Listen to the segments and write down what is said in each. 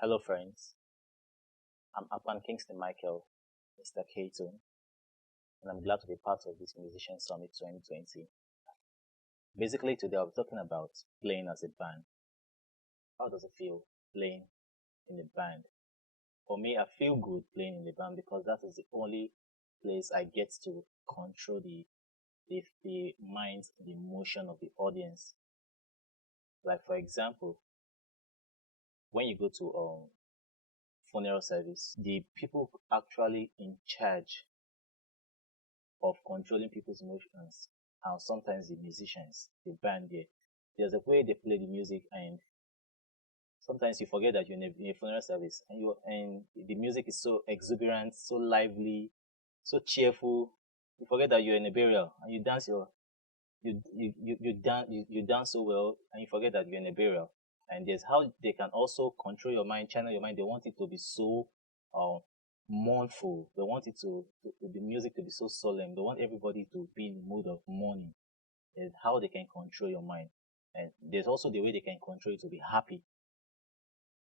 Hello, friends. I'm Akpan Kingston Michael, Mr. Kato, and I'm glad to be part of this Musician Summit 2020. Basically, today I'll be talking about playing as a band. How does it feel playing in a band? For me, I feel good playing in the band because that is the only place I get to control the mind, the emotion of the audience. Like, for example, when you go to funeral service, the people actually in charge of controlling people's emotions and sometimes the musicians, the band there. There's a way they play the music and sometimes you forget that you're in a funeral service and the music is so exuberant, so lively, so cheerful. You forget that you're in a burial and you dance so well and you forget that you're in a burial. And there's how they can also control your mind, channel your mind. They want it to be so uh, mournful. They want the music to be so solemn. They want everybody to be in the mood of mourning. There's how they can control your mind. And there's also the way they can control you to be happy.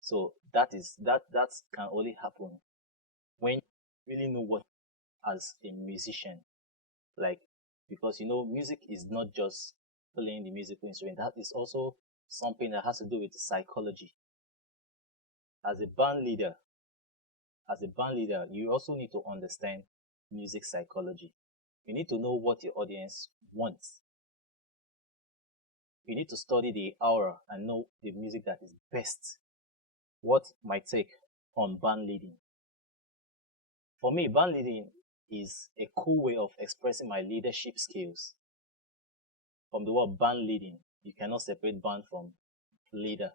So that can only happen when you really know what as a musician. Like, because music is not just playing the musical instrument. That is also something that has to do with the psychology. As a band leader, you also need to understand music psychology. You need to know what your audience wants. You need to study the aura and know the music that is best. What my take on band leading? For me, band leading is a cool way of expressing my leadership skills. From the word band leading, you cannot separate band from leader.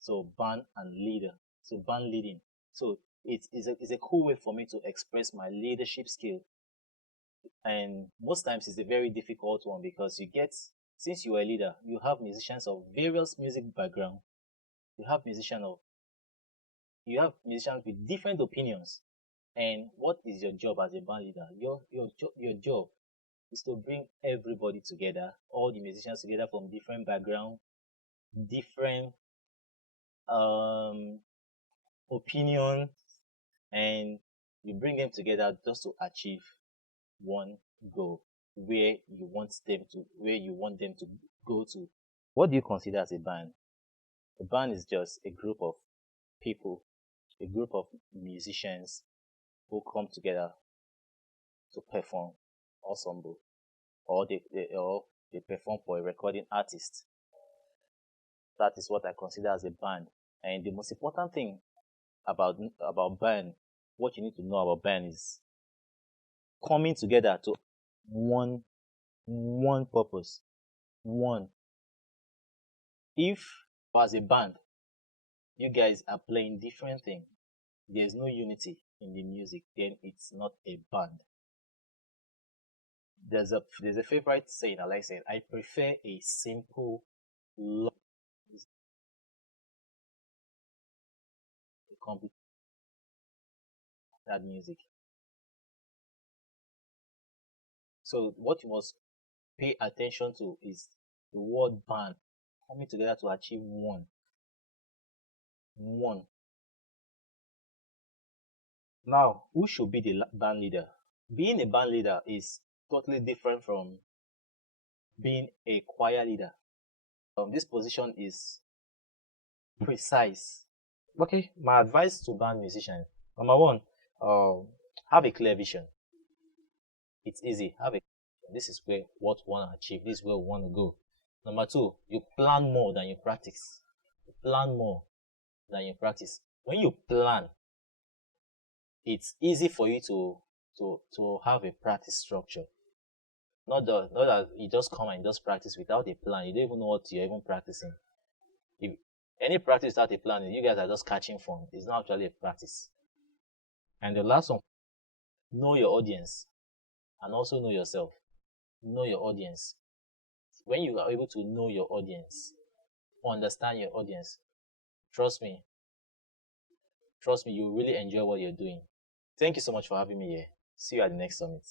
So band and leader. So band leading. So it's a cool way for me to express my leadership skill. And most times it's a very difficult one because since you are a leader, you have musicians of various music background. You have musicians with different opinions. And what is your job as a band leader? Your job is to bring everybody together, all the musicians together from different background, different opinion, and you bring them together just to achieve one goal where you want them to go to. What do you consider as a band? A band is just a group of people, a group of musicians who come together to perform ensemble, or they perform for a recording artist. That is what I consider as a band. And the most important thing about band, what you need to know about band is coming together to one purpose. One. If as a band you guys are playing different things, there's no unity in the music, then it's not a band. There's a favorite saying I like saying, I prefer a simple long that music. So what you must pay attention to is the word band coming together to achieve one. Now, who should be the band leader? Being a band leader is totally different from being a choir leader. This position is precise. Okay, my advice to band musicians: number one, have a clear vision. It's easy. This is what we want to achieve. This is where we want to go. Number two, you plan more than you practice. You plan more than you practice. When you plan, it's easy for you to have a practice structure. Not that you just come and just practice without a plan. You don't even know what you're even practicing. If any practice without a plan, you guys are just catching fun. It's not actually a practice. And the last one, know your audience and also know yourself. Know your audience. When you are able to know your audience, understand your audience, trust me, you will really enjoy what you're doing. Thank you so much for having me here. See you at the next summit.